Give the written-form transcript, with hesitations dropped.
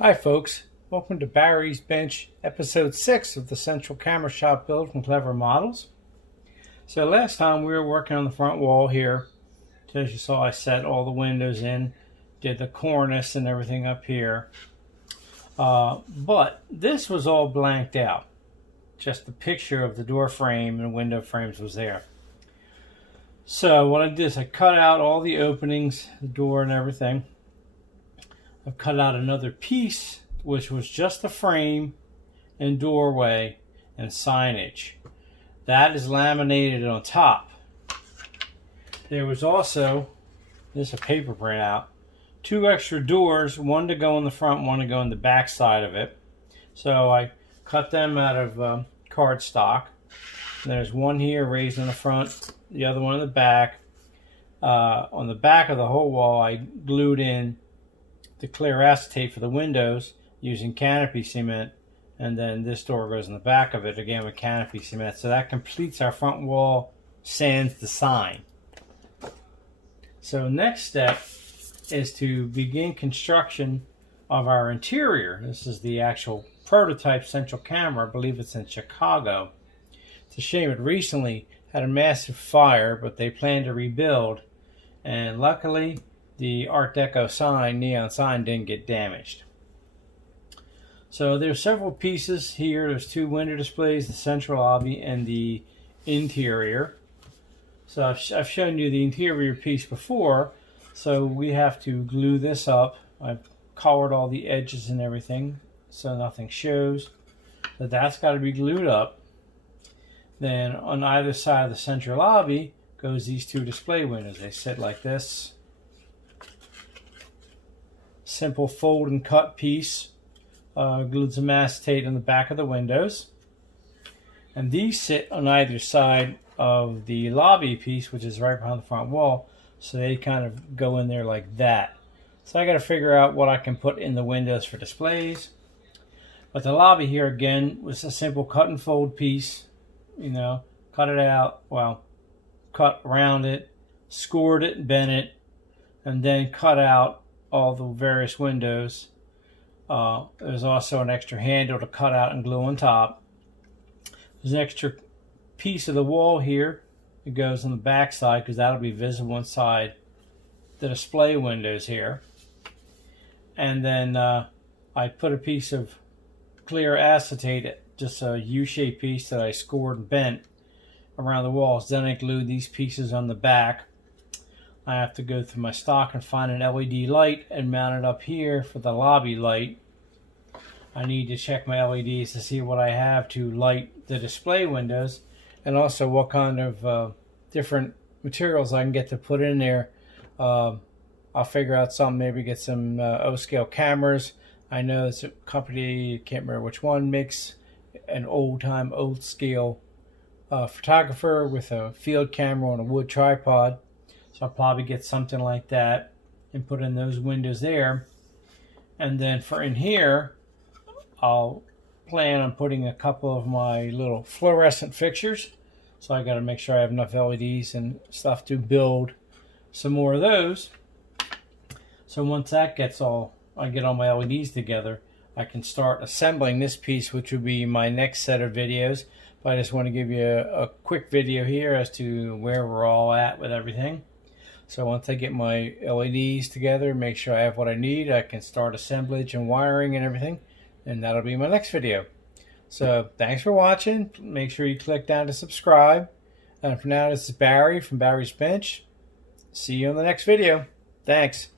Hi folks, welcome to Barry's Bench, episode 6 of the Central Camera Shop build from Clever Models. So last time we were working on the front wall here. So as you saw, I set all the windows in, did the cornice and everything up here. But this was all blanked out. Just the picture of the door frame and window frames was there. So what I did is I cut out all the openings, the door and everything. I've cut out another piece, which was just the frame and doorway and signage. That is laminated on top. There was also, this is a paper printout, 2 extra doors, one to go in the front, one to go in the back side of it. So I cut them out of cardstock. There's one here raised in the front, the other one in the back. On the back of the whole wall, I glued in the clear acetate for the windows using canopy cement, and then this door goes in the back of it again with canopy cement. So that completes our front wall, sans the sign. So next step is to begin construction of our interior. This is the actual prototype central camera. I believe it's in Chicago. It's a shame it recently had a massive fire, but they plan to rebuild, and luckily the Art Deco sign, neon sign, didn't get damaged. So there's several pieces here. There's 2 window displays, the central lobby and the interior. So I've shown you the interior piece before. So we have to glue this up. I've colored all the edges and everything so nothing shows. So that's got to be glued up. Then on either side of the central lobby goes these 2 display windows. They sit like this. Simple fold and cut piece, glued some acetate on the back of the windows, and these sit on either side of the lobby piece, which is right behind the front wall, so they kind of go in there like that. So I got to figure out what I can put in the windows for displays. But the lobby here again was a simple cut and fold piece, cut it out, cut around it, scored it and bent it, and then cut out all the various windows. There's also an extra handle to cut out and glue on top. There's an extra piece of the wall here. It goes on the back side because that'll be visible inside the display windows here. And then I put a piece of clear acetate, just a U-shaped piece that I scored and bent around the walls. Then I glued these pieces on the back. I have to go through my stock and find an LED light and mount it up here for the lobby light. I need to check my LEDs to see what I have to light the display windows, and also what kind of different materials I can get to put in there. I'll figure out something, maybe get some O-scale cameras. I know it's a company, I can't remember which one, makes an old scale photographer with a field camera on a wood tripod. So I'll probably get something like that and put in those windows there. And then for in here, I'll plan on putting a couple of my little fluorescent fixtures. So I got to make sure I have enough LEDs and stuff to build some more of those. So once that gets I get all my LEDs together, I can start assembling this piece, which will be my next set of videos. But I just want to give you a quick video here as to where we're all at with everything. So once I get my LEDs together, make sure I have what I need, I can start assemblage and wiring and everything, and that'll be my next video. So thanks for watching. Make sure you click down to subscribe. And for now, this is Barry from Barry's Bench. See you in the next video. Thanks.